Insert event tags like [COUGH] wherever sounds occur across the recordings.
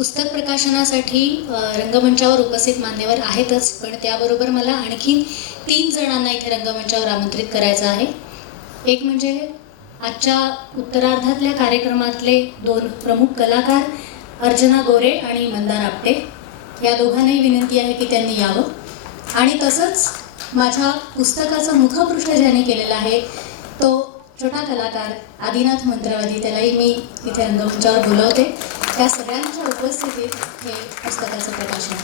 पुस्तक प्रकाशनासाठी रंगमंचावर उपस्थित मान्यवर आहेतच पण त्याबरोबर मला आणखी तीन जणांना इथे रंगमंचावर आमंत्रित करायचं आहे. एक म्हणजे आजच्या उत्तरार्धातल्या कार्यक्रमातले दोन प्रमुख कलाकार अर्चना गोरे आणि मंदार आपटे या दोघांनाही विनंती आहे की त्यांनी यावं. आणि तसंच माझ्या पुस्तकाचा मुखपृष्ठ ज्याने केलेला आहे तो छोटा कलाकार आदिनाथ मंत्रवादी त्यालाही मी इथे रंगमंचावर बोलवते. त्या सगळ्यांच्या उपस्थितीत हे पुस्तकाचं प्रकाशन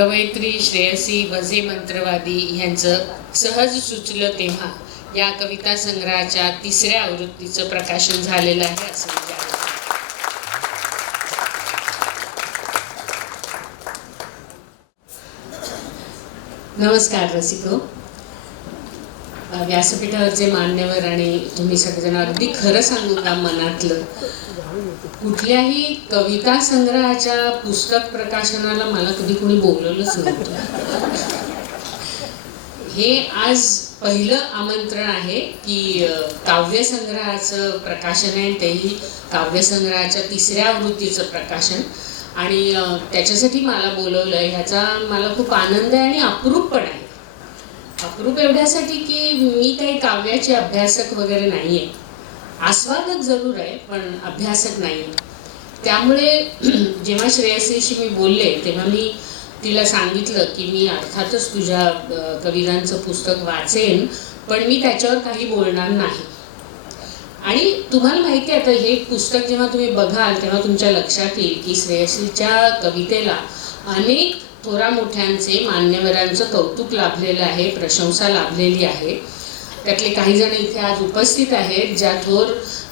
कवयित्री श्रेयसी भजे मंत्रवादी ह्यांचं सहज सुचलं तेव्हा या कविता संग्रहाच्या तिसऱ्या आवृत्तीचं प्रकाशन झालेलं आहे असं नमस्कार रसिको. व्यासपीठावरचे मान्यवर आणि तुम्ही सगळेजण अगदी खरं सांगू का मनातलं? कुठल्याही कविता संग्रहाच्या पुस्तक प्रकाशनाला मला कधी कोणी बोलवलंच नव्हतं. हे आज पहिलं आमंत्रण आहे की काव्य काव्यसंग्रहाचं प्रकाशन आहे तेही काव्यसंग्रहाच्या तिसऱ्या आवृत्तीचं प्रकाशन. आणि त्याच्यासाठी मला बोलवलं आहे ह्याचा मला खूप आनंद आहे आणि अप्रूप पण आहे. अप्रूप एवढ्यासाठी की मी काही काव्याची अभ्यासक वगैरे नाही आहे आस्वादक जरूर आहे पण अभ्यासक नाही. त्यामुळे [CLEARS THROAT] जेव्हा श्रेयसीशी मी बोलले तेव्हा मी तिला सांगितलं की मी अर्थातच तुझ्या कवितांचं पुस्तक वाचेन पण मी त्याच्यावर काही बोलणार नाही. आणि तुम्हाला माहिती आहे आता हे पुस्तक जेव्हा तुम्ही बघाल तेव्हा तुमच्या लक्षात येईल की श्रेयसीच्या कवितेला अनेक थोरा मोठ्यांचे मान्यवरांचं कौतुक लाभलेलं आहे प्रशंसा लाभलेली आहे. त्यातले काही जण इथे आज उपस्थित आहेत ज्या थोर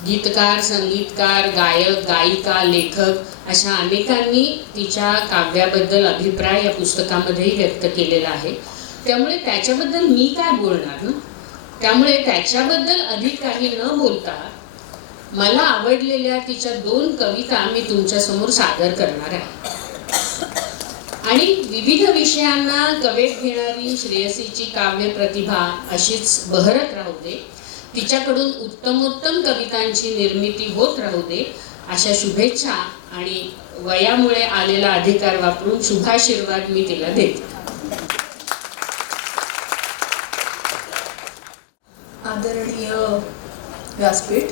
गीतकार संगीतकार गायक गायिका लेखक अशा अनेकांनी तिच्या काव्याबद्दल अभिप्राय या पुस्तकामध्येही व्यक्त केलेला आहे. त्यामुळे त्याच्याबद्दल मी काय बोलणार ना त्यामुळे त्याच्याबद्दल अधिक काही न बोलता मला आवडलेल्या तिच्या दोन कविता मी तुमच्यासमोर सादर करणार आहे. आणि विविध विषयांना कवेत घेणारी श्रेयसीची काव्य प्रतिभा अशीच बहरत राहू दे. तिच्याकडून उत्तमोत्तम कवितांची निर्मिती होत राहू दे. अशा शुभेच्छा आणि वयामुळे आलेला अधिकार वापरून शुभाशीर्वाद मी तिला देते. आदरणीय व्यासपीठ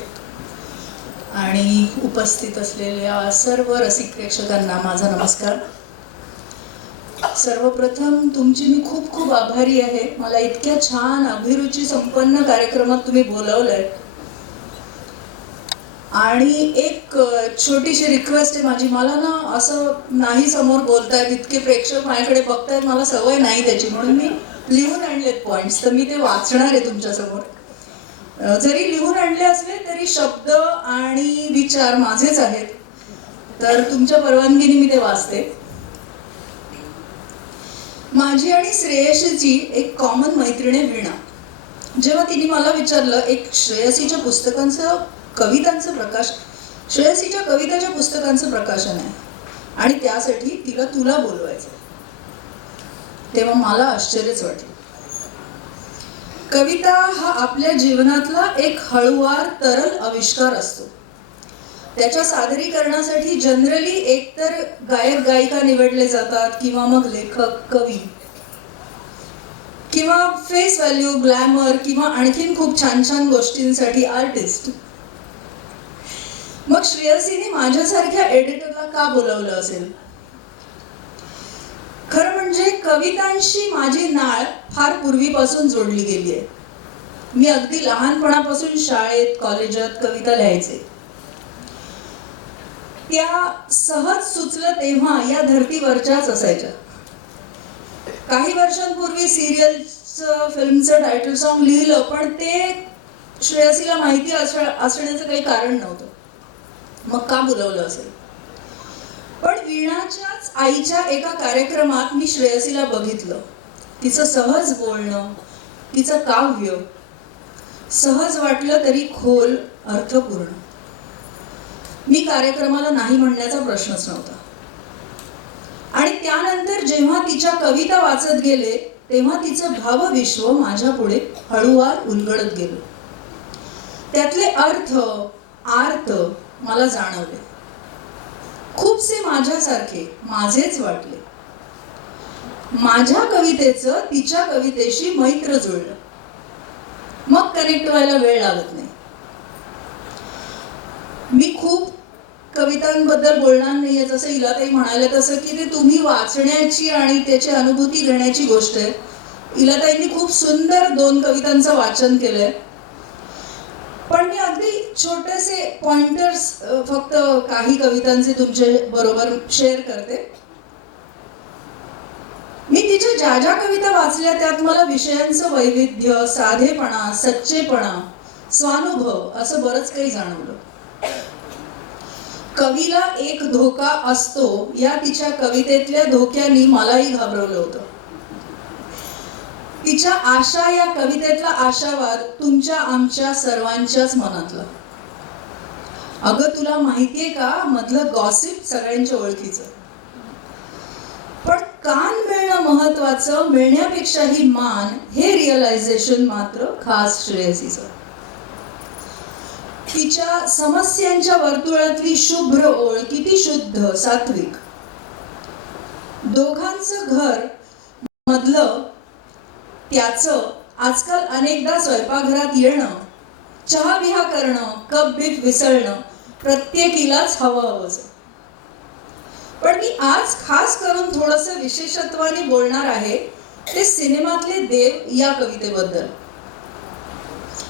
आणि उपस्थित असलेल्या सर्व रसिक प्रेक्षकांना माझा नमस्कार. सर्वप्रथम तुमची मी खूप खूप आभारी आहे. मला इतक्या छान अभिरुची संपन्न कार्यक्रमात तुम्ही बोलवलंय. आणि एक छोटीशी रिक्वेस्ट आहे. माझी मला ना असं नाही समोर बोलतायत इतके प्रेक्षक माझ्याकडे बघतायत मला सवय नाही त्याची. म्हणून मी लिहून आणलेत पॉईंट्स तर मी ते वाचणार आहे तुमच्यासमोर जरी लिहून आणले असले तरी शब्द आणि विचार माझेच आहेत. तर तुमच्या परवानगीने मी ते वाचते. माझी आणि श्रेयशीची एक कॉमन मैत्रिणी वीणा. जेव्हा तिने मला विचारलं एक श्रेयसीच्या पुस्तकांचं कवितांचं प्रकाश श्रेयसीच्या कविताच्या पुस्तकांचं प्रकाशन आहे. आणि त्यासाठी तिला तुला बोलवायचं तेव्हा मला आश्चर्यच वाटलं. कविता हा आपल्या जीवनातला एक हळुवार तरल आविष्कार असतो. त्याच्या सादरीकरणासाठी जनरली एकतर गायक गायिका निवडले जातात किंवा मग लेखक कवी. किंवा फेस व्हॅल्यू ग्लॅमर किंवा आणखीन खूप छान छान गोष्टींसाठी आर्टिस्ट मग श्रेयसीने माझ्यासारख्या एडिटरला का बोलवलं असेल? खरं म्हणजे कवितांशी माझी नाळ फार पूर्वीपासून जोडली गेली आहे. मी अगदी लहानपणापासून शाळेत कॉलेजात कविता लिहायचे. त्या सहज सुचलं तेव्हा या धर्तीवरच्याच असायच्या. काही वर्षांपूर्वी सिरियलचं फिल्मचं टायटल सॉन्ग लिहिलं पण ते श्रेयसीला माहिती असण्याचं काही कारण नव्हतं. मग का बोलवलं असेल? पण वीणाच्याच आईच्या एका कार्यक्रमात मी श्रेयसीला बघितलं. तिचं सहज बोलणं तिचं काव्य सहज वाटलं तरी खोल अर्थपूर्ण. मी कार्यक्रमाला नाही म्हणण्याचा प्रश्नच नव्हता. आणि त्यानंतर जेव्हा तिच्या कविता वाचत गेले तेव्हा तिचं भावविश्व माझ्या पुढे हळूवार उलगडत गेलं. त्यातले अर्थ आर्त मला जाणवले. खूपसे माझ्यासारखे माझेच वाटले. माझ्या कवितेचं तिच्या कवितेशी मैत्र जुळलं. मग कनेक्ट व्हायला वेळ लागत नाही. मी खूप कवितांबद्दल बोलणार नाहीये. जसं इलाताई म्हणाले तसं की ते तुम्ही वाचण्याची आणि त्याची अनुभूती घेण्याची गोष्ट आहे. इलाताईंनी खूप सुंदर दोन कवितांचं वाचन केलंय. पण मी अगदी छोटेसे पॉइंटर्स फक्त काही कवितांचे तुमच्या बरोबर शेअर करते. मी तिच्या ज्या ज्या कविता वाचल्या त्यात मला विषयांचं वैविध्य साधेपणा सच्चेपणा स्वानुभव असं बरंच काही जाणवलं. कवीला एक धोका असतो या तिच्या कवितेतल्या धोक्यांनी मलाही घाबरवलं होतं. तिच्या आशा या कवितेतला आशावाद तुमच्या आमच्या सर्वांच्याच मनातला. अगं तुला माहितीये का मधलं गॉसिप सगळ्यांच्या ओळखीचं? पण कान मिळणं महत्वाचं मिळण्यापेक्षाही मान हे रिअलायझेशन मात्र खास श्रेयसीचं. तिच्या समस्यांच्या वर्तुळातली शुभ्र ओळ किती शुद्ध सात्विक? दोघांचं घर मधलं त्याचं आजकाल अनेकदा स्वयंपाकघरात येणं चहा बिहा करणं कप बीप विसळणं प्रत्येकीलाच हवं हवं पण मी आज खास करून थोडस विशेषत्वाने बोलणार आहे ते सिनेमातले देव या कवितेबद्दल.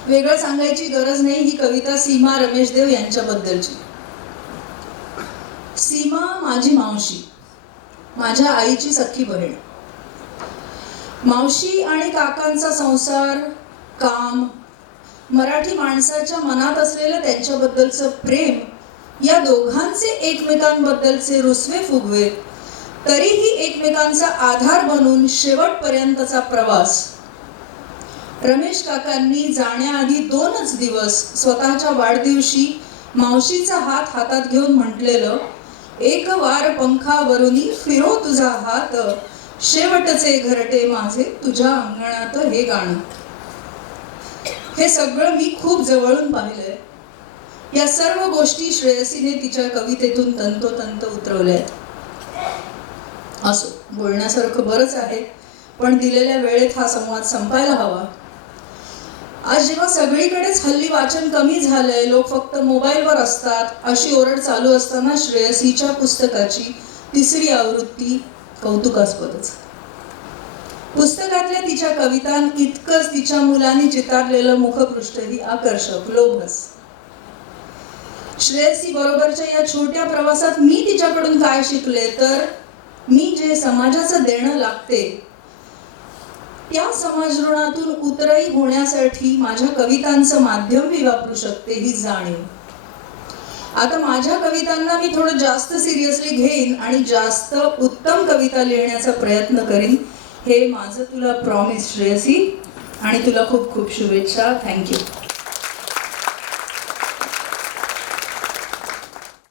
वेगळं सांगायची गरज नाही ही कविता सीमा रमेश देव यांच्याबद्दलची. सीमा माझी मावशी माझ्या आईची सख्खी बहीण. मावशी आणि काकांचा संसार काम मराठी माणसाच्या मनात असलेलं त्यांच्याबद्दलचं प्रेम या दोघांचे एकमेकांबद्दलचे रुसवे फुगवे तरीही एकमेकांचा आधार बनून शेवटपर्यंतचा प्रवास रमेश काकांनी जाण्याआधी दोनच दिवस स्वतःच्या वाढदिवशी मावशीचा हात हातात घेऊन म्हटलेलं एक वार पंखावरुनी फिरो तुझा हात शेवटचे घरटे माझे तुझ्या अंगणात हे गाणं. हे सगळं मी खूप जवळून पाहिलंय. या सर्व गोष्टी श्रेयसीने तिच्या कवितेतून तंतोतंत उतरवल्या असो बोलण्यासारखं बरंच आहे पण दिलेल्या वेळेत हा संवाद संपायला हवा. आज जेव्हा सगळीकडेच हल्ली वाचन कमी झालंय लोक फक्त मोबाईलवर असतात अशी ओरड चालू असताना श्रेयसीच्या पुस्तकाची तिसरी आवृत्ती कौतुकास्पदच. पुस्तकातल्या तिच्या कवितां इतकंच तिच्या मुलांनी चितारलेलं मुखपृष्ठही आकर्षक लोभस श्रेयसी बरोबरच्या या छोट्या प्रवासात मी तिच्याकडून काय शिकले तर मी जे समाजाचं देणं लागते त्या समाज ऋणातून उतराई होण्यासाठी माझ्या कवितांचं माध्यम मी वापरू शकते ही जाणीव. आता माझ्या कवितांना मी थोडं जास्त सिरियसली घेईन आणि जास्त उत्तम कविता लिहिण्याचा प्रयत्न करीन. हे माझं तुला प्रॉमिस श्रेयसी. आणि तुला खूप खूप शुभेच्छा. थँक्यू